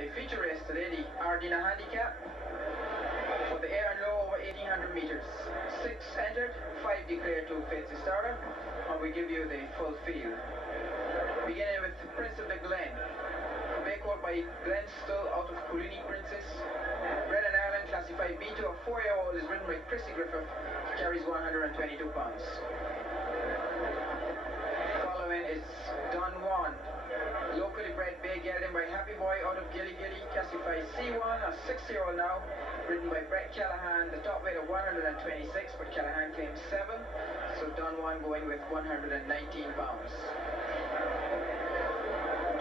The feature race today, the Ardina handicap for the air and low over 1800 meters. 6 entered, 5 declared to face the starter, and we give you the full field. Beginning with Prince of the Glen, backcourt by Glen Stull out of Culini Princess. Bred in Ireland, classified B2, a 4-year-old, is ridden by Chrissy Griffith, carries 122 pounds. Following is Don Juan, locally bred bay gelding by Happy Boy out of Gilly Gilly, classified C1, a 6-year-old now, ridden by Brett Callaghan, the top weight of 126, but Callaghan claims 7, so Don Juan going with 119 pounds.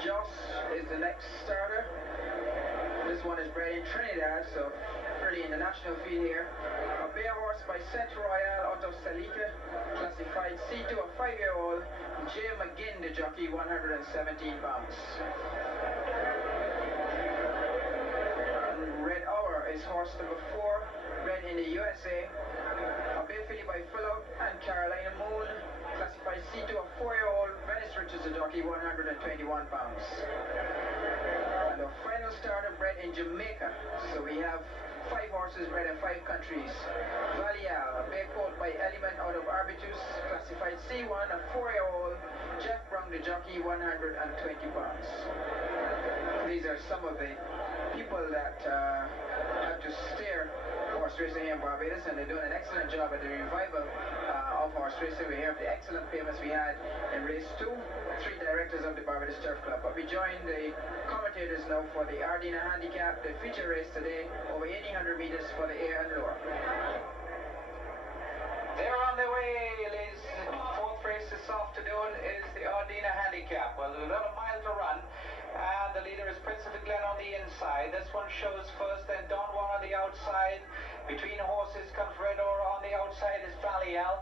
Joss is the next starter. This one is bred in Trinidad, so fairly international field here. A bear horse by Central Royale out of Salika, classified C2, a 5-year-old. Jay McGinn, the jockey, 117 pounds. And Red Hour is horse number 4, bred in the USA. A bear filly by Philip and Carolina Moon, classified C2, a 4-year-old. Venice Richards, the jockey, 121 pounds. And our final starter bred in Jamaica. So we have 5 horses bred in 5 countries. Valial, a backcourt by Element out of Arbitus, classified C1, a 4-year-old. Jeff Brown, the jockey, 120 pounds. These are some of the people that have to steer horse racing here in Barbados, and they're doing an excellent job at the revival of horse racing. We have the excellent payments we had in race 2, 3 directors of the Barbados Turf Club. But we join the commentators now for the Ardina handicap, the feature race today, over 1800 meters for the air and lower. They're on their way, ladies. Fourth race this afternoon is the Ardina handicap. Well, there's about a mile to run, and the leader is Prince of the Glen on the inside. This one shows first, then Don Juan on the outside. Between horses comes Red Aura, on the outside is Valial.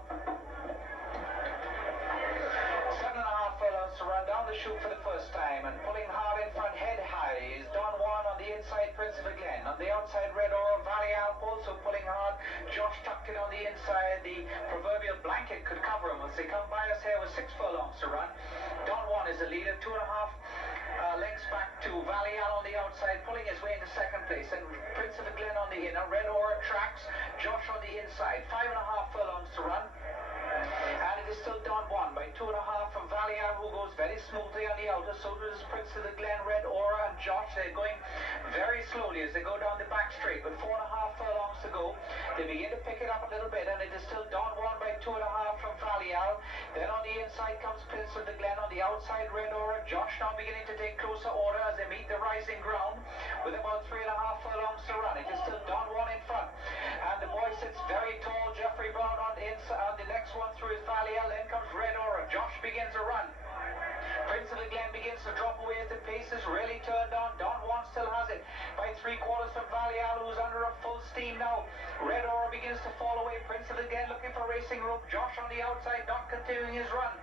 7.5 furlongs to run down the chute for the first time, and pulling hard in front, head high, is Don Juan. On the inside, Prince of the Glen. On the outside, Red Aura. Valial also pulling hard. Josh tucked in on the inside. The proverbial blanket could cover him as they come by us here with 6 furlongs to run. Don Juan is the leader, 2.5 lengths back to Valial on the outside, pulling his way into second place, and Prince of the Glen on the inner. Red Aura tracks, Josh on the inside. 5.5 furlongs to run, and it is still Don Juan by 2.5 from Valial, who goes very smoothly on the outer. So does Prince of the Glen, Red Aura, and Josh. They're going very slowly as they go down the back straight with 4.5 furlongs to go. They begin to pick it up a little bit, and it is still Don Juan by 2.5 from Valial. Then on the inside comes Prince of the Glen, on the outside Red Aura. Josh now beginning to take closer order as they meet the rising ground with about 3.5 furlongs to run. It is still Don Juan in front, and the boy sits very tall. Jeffrey Brown on the inside, on the next one through is Valial. Then comes Red Aura. Josh begins to run. Prince of the Glen begins to drop away as the pace is really turned on. Don Juan still has it by 3/4 from Valial, who's under a full steam now. Red Aura begins to fall away. Prince of the Glen looking for racing room. Josh on the outside, not continuing his run.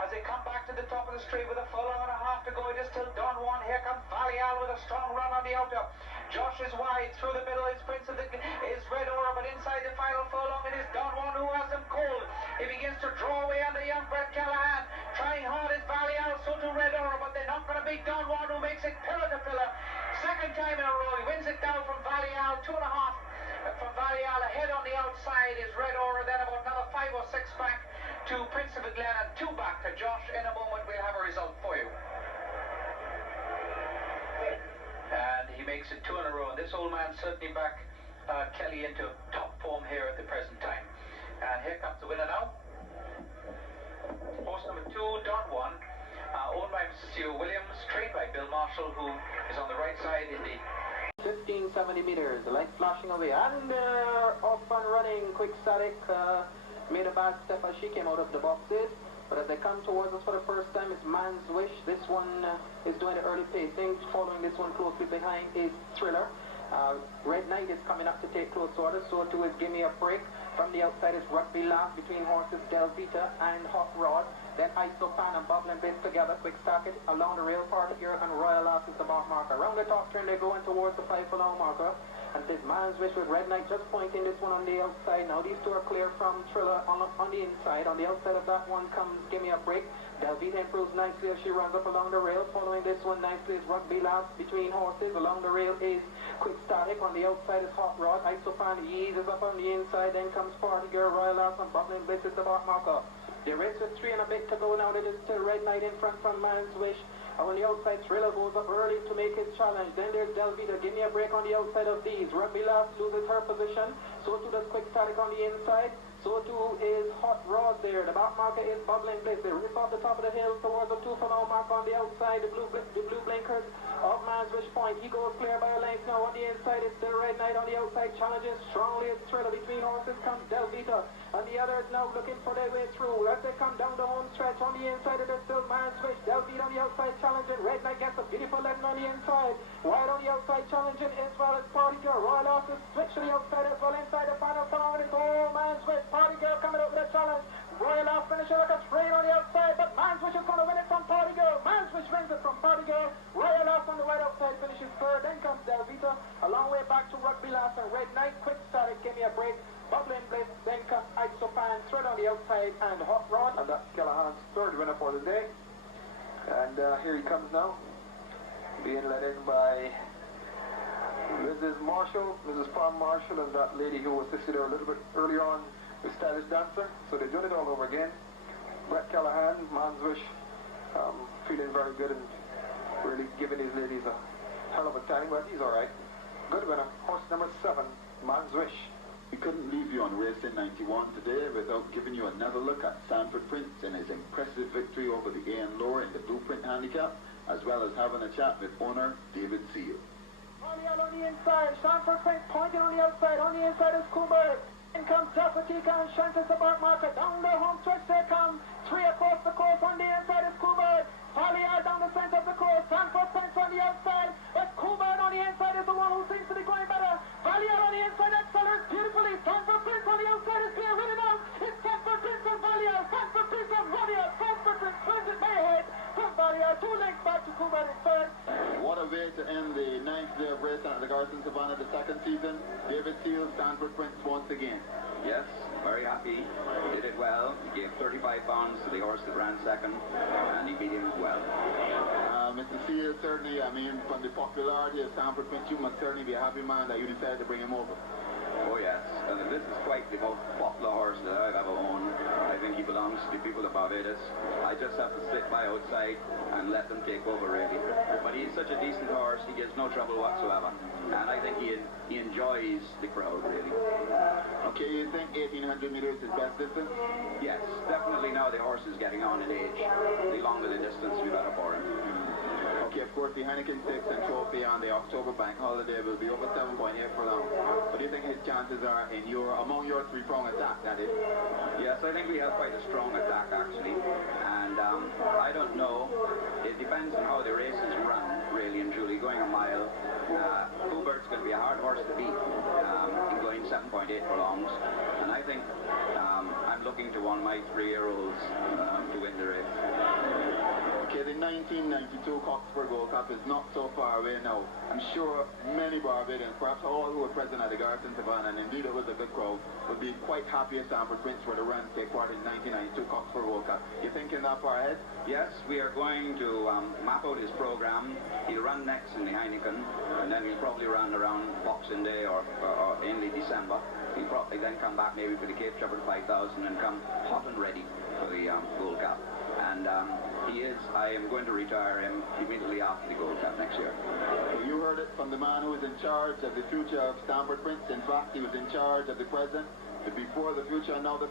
As they come back to the top of the straight with a furlong and a half to go, it is still Don Juan. Here comes Valial with a strong run on the outer. Josh is wide. Through the middle is Prince of the Glen, is Red Aura, but inside the final furlong it is Don Juan who has them cold. He begins to draw away under Juan-Brett Callaghan. Trying hard is Valial, so to Red Aura, but they're not going to beat Don Juan, who makes it pillar to pillar. Second time in a row, he wins it down from Valial. 2.5 from Valial. Ahead on the outside is Red Aura, then about another 5 or 6 back to Prince of the Glen, and 2 back to Josh. In a moment we'll have a result for you. And he makes it 2 in a row, and this old man certainly back Kelly into top form here at the present time. And here comes the winner now. Horse number 2, Don Juan, owned by Mr. C.O. Williams, trained by Bill Marshall, who is on the right side in the 1570 meters. The light flashing away, and off and running. Quick Static made a bad step as she came out of the boxes, but as they come towards us for the first time, it's Man's Wish. This one is doing the early pacing. Following this one closely behind is Thriller. Red Knight is coming up to take close order, so too is Gimme a Break. From the outside is Rugby Laugh. Between horses, Delvita and Hot Rod. Then Isopan and Bubbling Bliss together, quick started along the rail part here, and Royal Loss is the back marker. Around the top turn, they're going towards the 5 furlong marker. And this Man's Wish with Red Knight just pointing this one on the outside. Now these two are clear from Thriller on the inside. On the outside of that one comes Give Me a Break. Delvita improves nicely as she runs up along the rail. Following this one nicely is Rugby Last between horses. Along the rail is Quick Static. On the outside is Hot Rod. Isopan eases up on the inside. Then comes Party Girl, Royal Loss, and Bubbling Bliss is the back marker. The race with 3 and a bit to go now. It is still Red Knight in front from Man's Wish. And on the outside, Thriller goes up early to make his challenge. Then there's Delvita. Give Me a Break on the outside of these. Rugby Last loses her position. So too does Quick Static on the inside. So too is Hot Rod there. The back marker is Bubbling Bliss. They rip off the top of the hill towards the 2 furlong mark on the outside. The blue blinkers of Man's Wish Point. He goes clear by a length now. On the inside, it's still Red Knight. On the outside, challenging strongly is Thriller. Between horses comes Delvita. And the others now looking for their way through. As they come down the home stretch, on the inside, it is still Man's Wish. Delvita on the outside challenging. Red Knight gets a beautiful letting on the inside. Wide on the outside challenging as well as Party Girl. Royal Loss is switched to the outside as well. Inside the final furlong, it's all Man's Wish. Party Girl coming up with a challenge. Royal Loss finishing like a train on the outside, but Man's Wish is going to win it from Party Girl. Man's Wish wins it from Party Girl. Royal Loss on the right outside finishes third. Then comes Delvita. A long way back to Rugby Last and Red Knight. Quick Static, Give Me a Break. Bubbling Bliss. Then comes Isopan, Thread on the outside, and Hot Rod. And that's Callaghan's third winner for the day. And here he comes now, being led in by Mrs. Marshall, Mrs. Pam Marshall, and that lady who assisted her a little bit earlier on, the stylish dancer. So they're doing it all over again. Brett Callaghan, Man's Wish, feeling very good and really giving these ladies a hell of a time, but he's alright. Good winner, horse number 7, Man's Wish. We couldn't leave you on Racing 91 today without giving you another look at Sanford Prince and his impressive victory over the A and Lower in the Blueprint Handicap, as well as having a chat with owner David Seal. On the inside, Sanford Prince pointing on the outside. On the inside is Coolberg. In comes Jessica and Shantis, the back marker. Down the home stretch they come. 3 across the course. On the inside is Coolberg. Faliar down the center of the course. Sanford Prince on the outside. But Coolberg on the inside is the one who seems to be going better. Faliar on the inside accelerates beautifully. Sanford Prince on the outside is clear. Win it out. It's Sanford Prince and Faliar. Sanford Prince and Faliar. Sanford Prince wins it by a head from Faliar. 2 lengths back to Coolberg in third. What a way to end the 9th day of racing at the Garden Savannah, the 2nd season. David Seal, Sanford Prince once again. Yes, very happy. He did it well. He gave 35 pounds to the horse that ran second, and he beat him well. Mr. Seal, certainly, I mean, from the popularity of Sanford Prince, you must certainly be a happy man that you decided to bring him over. Oh yes, and this is quite the most popular horse that I've ever owned. I think he belongs to the people of Barbados. I just have to sit by outside and let them take over, really. But he's such a decent horse, he gives no trouble whatsoever. And I think he enjoys the crowd, really. Okay, you think 1800 meters is best distance? Yes, definitely now the horse is getting on in age. The longer the distance, the better for him. Okay, of course, the Heineken Stakes and Trophy on the October bank holiday will be over 7.8 furlongs. What do you think his chances are in among your 3-prong attack, that is? Yes, I think we have quite a strong attack, actually. And I don't know. It depends on how the races run, really and truly. Going a mile, Coolbert's going to be a hard horse to beat in going 7.8 furlongs. And I think I'm looking to one of my 3-year-olds to win the race. Okay, the 1992 Coxford Gold Cup is not so far away now. I'm sure many Barbadians, perhaps all who were present at the Garden Savannah, and indeed it was a good crowd, would be quite happy if Sanford Prince were to run take part in 1992 Coxford Gold Cup. You thinking that far ahead? Yes, we are going to map out his program. He'll run next in the Heineken, and then he'll probably run around Boxing Day or early December. He'll probably then come back maybe for the Cape Shepherd 5000 and come hot and ready for the Gold Cup. And I am going to retire him immediately after the Gold Cup next year. Well, you heard it from the man who is in charge of the future of Sanford Prince. In fact, he was in charge of the present, the before, the future, and now the